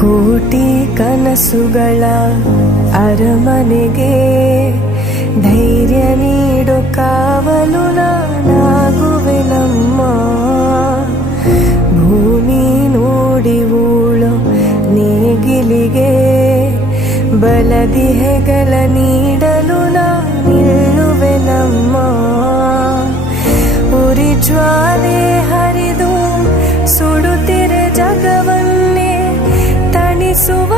ಕೋಟಿ ಕನಸುಗಳ ಅರಮನೆಗೆ ಧೈರ್ಯ ನೀಡೋ ಕಾವಲು ನಾನಾಗುವೆ ನಮ್ಮ. ಭೂಮಿ ನೋಡಿ ಉಳೋ ನೇಗಿಲಿಗೆ ಬಲದಿ ಹೆಗಲ ನೀಡಲು ನಿಲ್ಲುವೆ ನಮ್ಮ. ಉರಿ ಜ್ವಾಲೆ ಹರಿದು ಸುಡುತ್ತಿರೆ ಜಗವನ್ನೇ ತಣಿಸುವ